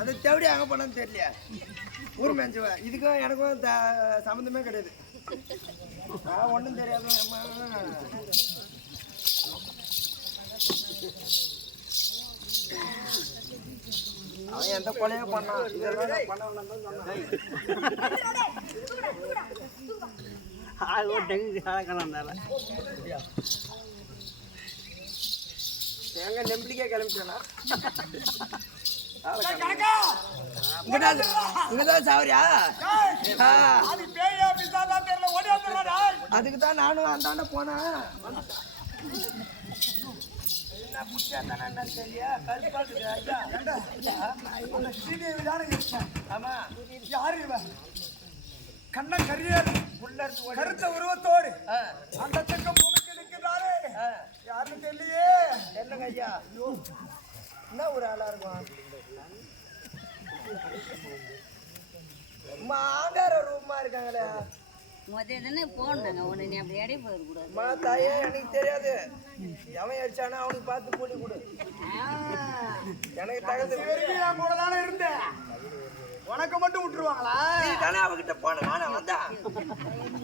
அந்த தேவடி அங்க போனது தெரியல. ஊர் மேஞ்சவ இதுக்கும் எனக்கும் சம்மந்தமே கிடையாது. ஒன்றும் தெரியாது. அவன் எந்த கொலையோ பண்ணான். எங்க நம்பிக்கை கிளம்பிட்டா இங்கதான் சாவரியா? அதுக்கு தான் நானும் அந்தாண்ட போனேன். கண்ண கரியர் கருத்த உருவத்தோடு அந்த சக்கம் இருக்கிறாரு. யாருன்னு தெரியலையே. என்னங்க ஐயா, என்ன ஒரு ஆளா இருக்கும்? மாங்கார ரூமா இருக்காங்களே. தாயே எனக்கு தெரியாது. எவன் அடிச்சானா அவனுக்கு பார்த்து கூடி கொடு. எனக்கு தகுந்த கூட தானே இருந்தேன். உனக்கு மட்டும் விட்டுருவாங்களா? நீ தானே அவகிட்ட போன. நானே வந்தான்.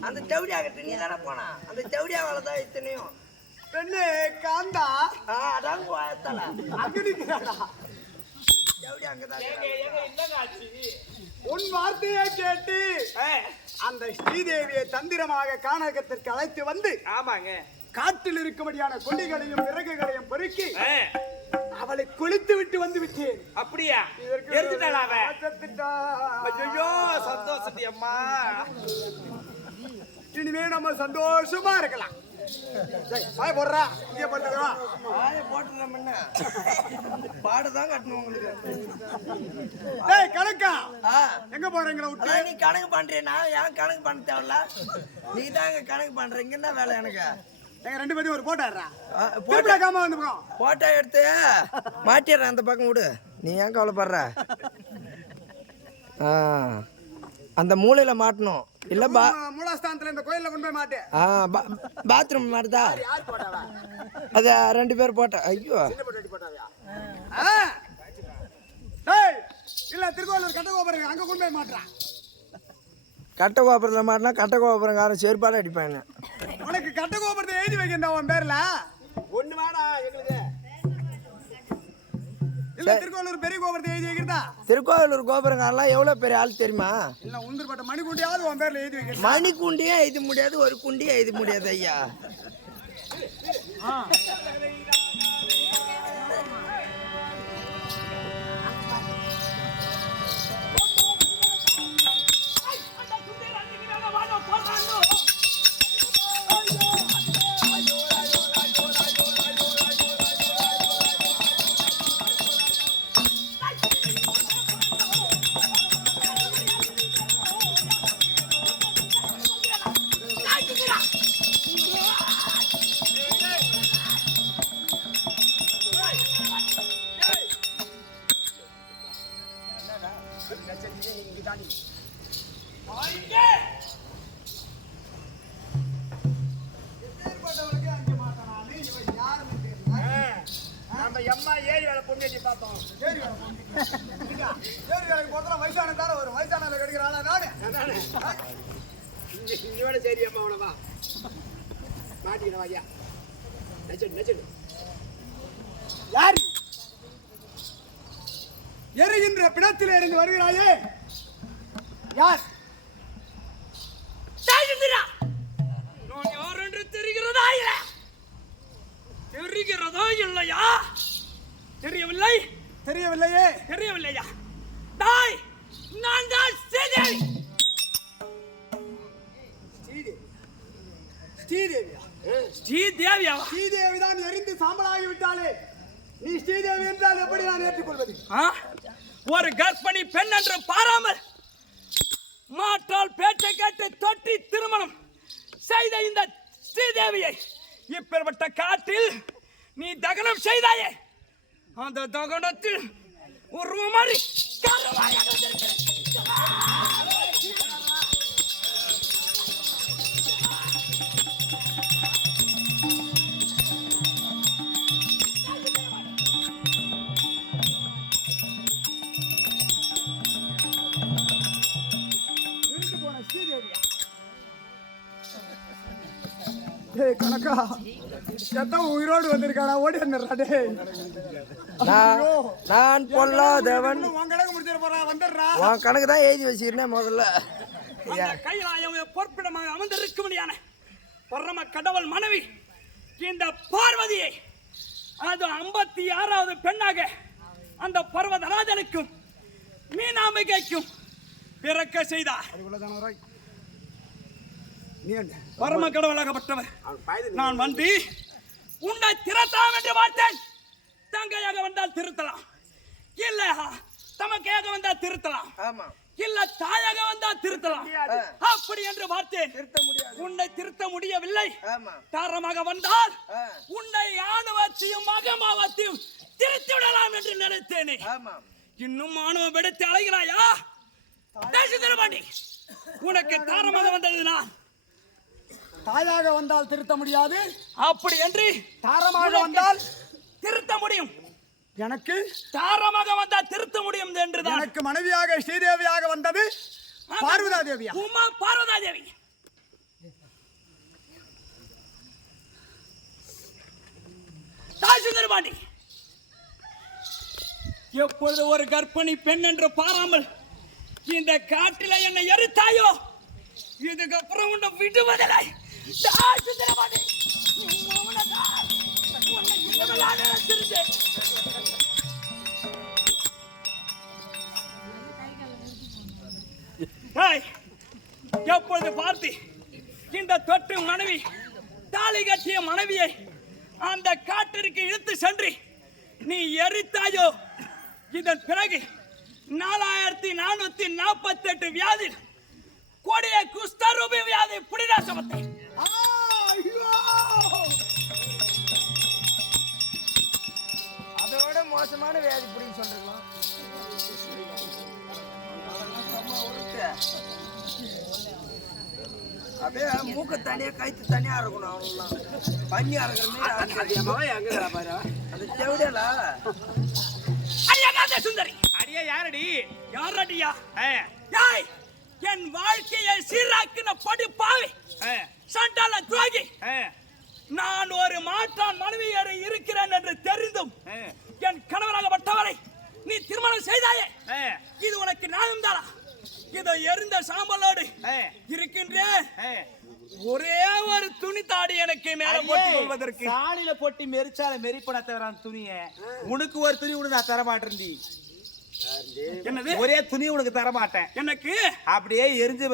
அந்த செவடி ஆகட்ட நீ தானே போனா. அந்த செவடியாவாலதான் இத்தனையும். பெண்ணு காந்தா அதான் அங்க நிக்கிறாடா. செவடி அங்கதான். உன் வார்த்தையை கேட்டு அந்த ஸ்ரீதேவியை தந்திரமாக கானகத்திற்கு அழைத்து வந்து ஆமாங்க காட்டில் இருக்கும்படியான கொடிகளையும் விறகுகளையும் பொறுக்கி அவளை கொளுத்து விட்டு வந்து விட்டேன். அப்படியா? எடுத்துட்டாளா அவ? ஐயோ சந்தோஷம் அம்மா. இனிமே நம்ம சந்தோஷமா இருக்கலாம். பாய் போடுறா இங்கே பண்ணுறா பாய போட்டுறோம் என்ன பாடுதான் கட்டணும் உங்களுக்கு. டேய் கணக்கா எங்க போறீங்களா விட்டு? நீ கணக்கு பண்றீனா? ஏன் கணக்கு பண்ண தேவையில்ல, நீ தாங்க கணக்கு பண்றீங்க. என்ன வேலை எனக்கு? எங்க ரெண்டு பேரும் ஒரு போட்டா போட்டா காம வந்து போறோம். போட்டோ எடுத்து மாட்டிடுறேன் அந்த பக்கம் விடு, நீ ஏன் கவலைப்படுற? அந்த மூலையில மாட்டணும் இல்ல மூலஸ்தானத்துல இந்த கோயில்ல கொண்டு போய் மாட்டே. பாத்ரூம் மாட்டுதா? அது ரெண்டு பேர் போட்ட. ஐயோ டேய் இல்ல திருக்கோயிலூர் கட்ட கோபுரம் அங்க கொண்டு போய் மாட்டறான். கட்ட கோபுரத்தில் மாட்டினா கட்ட கோபுரங்காரன் செருப்பால அடிப்பாங்க. உனக்கு கட்ட கோபுரத்தை எழுதி வைக்கின்ற உன் பேர்ல ஒண்ணு வேணா எங்களுக்கு. இல்ல திருக்கோயிலூர் பெரிய கோபுரத்தை எழுதி வைக்கிறதா? திருக்கோயிலூர் கோபுரங்காரெல்லாம் எவ்வளவு பெரிய ஆள் தெரியுமா? இல்ல உந்திரப்பட்ட மணிக்குண்டியாவது உன் பேர்ல எழுதி வைக்கிறேன். மணிக்குண்டியே எழுத முடியாது, ஒரு குண்டியே எழுத முடியாது ஐயா. நம்ம எம்மா ஏரி வேலை பொண்ணு எட்டி பார்த்தோம். ஏரி வேலைக்கு போறதா வயசான தானே வரும். வயசான கிடைக்கிற ஆளா நானு இங்க வேலை சரி அம்மா உனவா மாட்டிக்கிறவா ஐயா. நச்சடு யார் எரிகின்ற பிணத்திலே இருந்து வருகிறாயே யார்? நான் யார் என்று தெரிகிறதா இல்லையா? தெரியவில்லை. தெரியவில்லையே. தெரியவில்லையா? தாய் நான் தான் ஸ்ரீதேவி. ஸ்ரீதேவியா? ஸ்ரீதேவியா? ஸ்ரீதேவி தான் எரிந்து சாம்பலாகி விட்டாலே நீ ஸ்ரீதேவி என்றால் எப்படி நான் ஏற்றுக்கொள்வது? ஒரு கர்ப்பிணி பெண் என்று பாராமல் மாற்றால் பேச்சை கேட்டு தொட்டி திருமணம் செய்த இந்த ஸ்ரீதேவியை இப்பேற்பட்ட காட்டில் நீ தகனம் செய்தாயே, அந்த தகனத்தில் உருவமாறி கருவாயாக வந்திருக்கிறேன். கணக்கா உயிரோடு வந்திருக்காடா, ஓடி வந்துடுறா. நான் பொல்லாதவன். உன் கணக்கு முடிச்சிட போறா, வந்துடுறா. உன் கணக்கு தான் எழுதி வச்சிருந்தேன் முதல்ல. பொற்பிடமாக அமர்ந்திருக்கும்படியான பரம கடவுள் மனைவி இந்த பார்வதியை அது 56வது பெண்ணாக அந்த பர்வதராஜனுக்கும் மீனாம்பிகைக்கும் பிறக்க செய்தார். பரம கடவுளாகப்பட்டவர் நான் வந்து உன்னை திருத்தலாம் என்று பார்த்தேன். தங்கையாக வந்தால் திருத்தலாம், இல்ல தமக்கையாக வந்தால் திருத்தலாம், இல்ல தாயாக வந்தால் திருத்தலாம். அப்படி என்று பார்த்தேன். உன்னை திருத்த முடியவில்லை. தாரமாக வந்தால் உன்னை ஆணவத்தையும் மகமாவத்தையும் திருத்தி விடலாம் என்று நினைத்தேனே. இன்னும் ஆணவம் எடுத்து அழைகிறாயா? உனக்கு தாரமாக வந்ததுனா தாயாக வந்தால் திருத்த முடியாது. அப்படி என்று தாரமாக வந்தால் திருத்த முடியும். எனக்கு தாரமாக வந்தால் திருத்த முடியும் என்றுதான். எனக்கு மனைவியாக ஸ்ரீதேவியாக வந்தது பார்வதா தேவியா? உமா பார்வதா தேவி. தாய் சுந்தரபாண்டி எப்பொழுது ஒரு கர்ப்பிணி பெண் என்று பாராமல் இந்த காட்டில என்னை எரித்தாயோ இதுக்கப்புறம் உன்னை விடுவதில்லை. தாய் சுந்தரபாண்டி, உன்னை இவ்வளவு நினைச்சிருந்தேன். ஏய், எப்பொழுது பார்த்து இந்த தொற்று மனைவி தாலி கட்டிய மனைவியை அந்த காட்டிற்கு இழுத்து சென்று நீ எரித்தாயோ இதன் பிறகு 4448 வியாதி கொடிய குஷ்டரூபி வியாதி புடிராசமத்தை அதோட மோசமான வியாதி புடின்னு சொல்றீங்களா? அப்படியே மூக்க தனியா கைத்து தனியா இருக்கணும். அவங்களாம் பண்ணி அறக்கிறமே அந்த செவிடல அடியா சுந்தரி. அடியே யாரடி? யாரடியா? ஏய், என் வாழ்க்கையை சீராக்கின படி பாவி சண்டால துரோகி. நான் ஒரு மாற்றான் மனைவியரை இருக்கிறேன் என்று தெரிந்தும் என் கணவராகப்பட்டவரை நீ திருமணம் செய்தாயே, இது உனக்கு நியாயம் தானா? இதோ எரிந்த சாம்பலோடு இருக்கின்றேன். ஒரே ஒரு துணி தாடி எனக்கு மேல போட்டுக் கொள்வதற்கு. சாணியில போட்டு மெரிச்சால மெரிப்பட தவிர துணிய உனக்கு ஒரு துணி உனக்கு நான் தர மாட்டேன். என்னது? ஒரே துணி உனக்கு தர மாட்டேன். எனக்கு அப்படியே எரிஞ்சு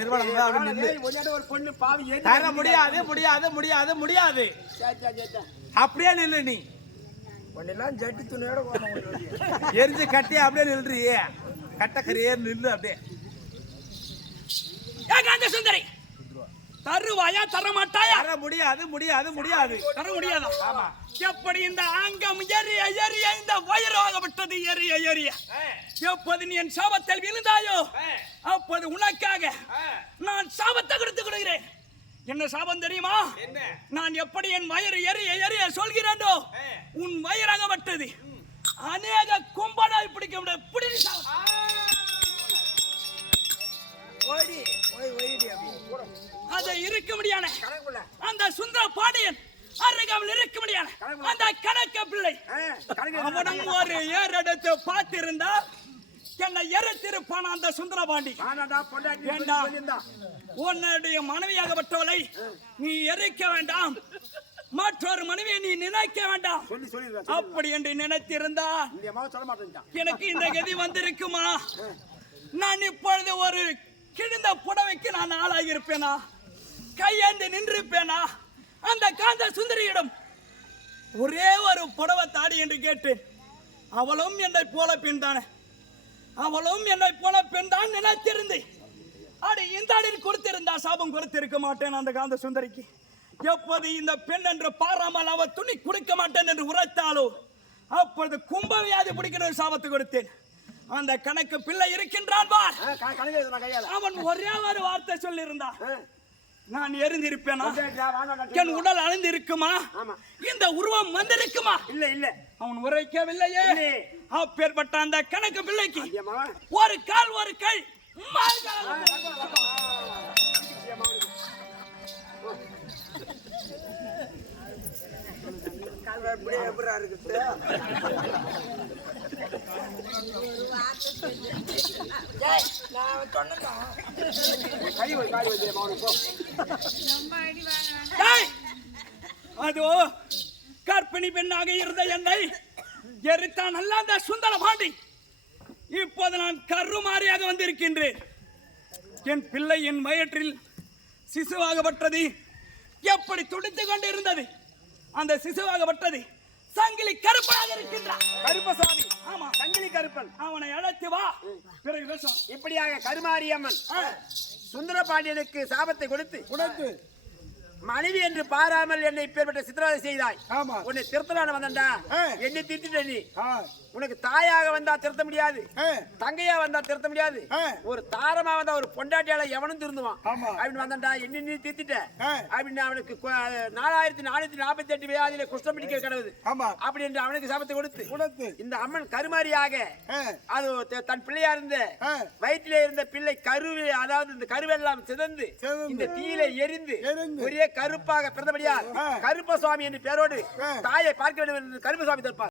நிர்வாணம் ஒரு பொண்ணு பாவி தர முடியாது முடியாது முடியாது முடியாது. அப்படியே நில்லு. நீ ஒன்னெல்லாம் ஜட்டி துணியோட எரிஞ்சு கட்டி அப்படியே நில்றியே. கட்டக்கரையே நில்லு அப்படியே. சுந்தரி, தருவாயா தர மாட்டாயா? தர முடியாது முடியாது முடியாது. தர முடியாதா? ஆமா. எப்படி இந்த அங்கம் எரிய எரிய இந்த வயிறாகப்பட்டது எரிய எரிய எப்போது நீ என் சாபத்தில் விழுந்தாயோ அப்போது உனக்காக நான் சாபத்தை கொடுத்து கொடுக்கிறேன். என்ன சாபம் தெரியுமா? நான் எப்படி என் வயிறு எரிய எரிய சொல்கிறேனோ உன் வயிறாகப்பட்டது அநேக கும்பலாய் பிடிக்க முடியாது. பிடி அதை இருக்க முடியான அந்த சுந்தர பாண்டியன் அருகாமல் இருக்க முடியான அந்த கணக்க பிள்ளை அவனும் ஒரு ஏறெடுத்து பார்த்திருந்தா என்னை எரித்திருப்பான அந்த சுந்தர பாண்டி. உன்னுடைய மனைவியாகப்பட்டவளை நீ எரிக்க வேண்டாம், மற்றொரு மனைவியை நீ நினைக்க வேண்டாம். அப்படி என்று நினைத்திருந்தா எனக்கு இந்த கதி வந்திருக்குமா? நான் இப்பொழுது ஒரு கிழிந்த புடவைக்கு நான் ஆளாகி இருப்பேனா? கையேந்து நின்றிருப்பேனா? அந்த காந்த சுந்தரியிடம் ஒரே ஒரு புடவை தாடி என்று கேட்டேன். அவளும் என்னை போல பெண் தானே, அவளும் என்னை போல பெண் தான் நினைத்திருந்து அடி இந்த அடியில் கொடுத்திருந்தா சாபம் கொடுத்திருக்க மாட்டேன் அந்த காந்த சுந்தரிக்கு. எப்போது இந்த பெண் என்று பாராமல் அவ துணி கொடுக்க மாட்டேன் என்று உரைத்தாலோ அப்பொழுது கும்பவியாதி பிடிக்கணும் சாபத்து கொடுத்தேன். அந்த கணக்கு பிள்ளை இருக்கின்றான் பார், அவன் ஒரே ஒரு வார்த்தை சொல்லி இருந்தா நான் எரிந்திருப்பேனா? என் உடல் அழிந்து இருக்குமா? இந்த உருவம் வந்திருக்குமா? இல்ல இல்ல, அவன் உரைக்கவில்லையே. அப்பேற்பட்ட அந்த கணக்கு பிள்ளைக்கு ஒரு கால் ஒரு கை அதோ கர்ப்பிணி பெண்ணாக இருந்த என்னை எரித்தான் அல்ல அந்த சுந்தர பாண்டி. இப்போது நான் கருமாறியாக வந்திருக்கின்றேன். என் பிள்ளை என் வயிற்றில் சிசுவாகப்பட்டது எப்படி துடித்துக் கொண்டு இருந்தது. அந்த சிசுவாகப்பட்டது சங்கிலி கருப்பனாக இருக்கின்றான். கருப்பசாமி. ஆமா, சங்கிலி கருப்பன். அவனை அழைத்து வா, பிறகு பேசும். இப்படியாக கருமாரியம்மன் சுந்தர பாண்டியனுக்கு சாபத்தை கொடுத்து மனைவி என்று பாராமல் என்னை இப்பேற்பட்ட சித்திரவதை செய்தாய். உன்னை திருத்தலான வந்தா என்னை திருத்திட்ட நீ. உனக்கு தாயாக வந்தா திருத்த முடியாது, தங்கையா வந்தா திருத்த முடியாது, ஒரு தாரமா வந்தா ஒரு பொண்டாட்டியால எவனும் திருந்துவான் அப்படின்னு வந்தா என்ன நீ திருத்திட்ட அப்படின்னு அவனுக்கு 4448 வியாதியில குஷ்டம் பிடிக்க கிடவுது அப்படி என்று அவனுக்கு சாபத்தை கொடுத்து இந்த அம்மன் கருமாரியாக அது தன் பிள்ளையா இருந்த வயிற்றிலே இருந்த பிள்ளை கருவு, அதாவது இந்த கருவெல்லாம் சிதந்து இந்த தீயில எரிந்து ஒரே கருப்பாக பிறந்தபடியால் கருப்பசாமி என்று பேரோடு தாயை பார்க்க வேண்டும் என்று கருப்பசாமி தருப்பார்.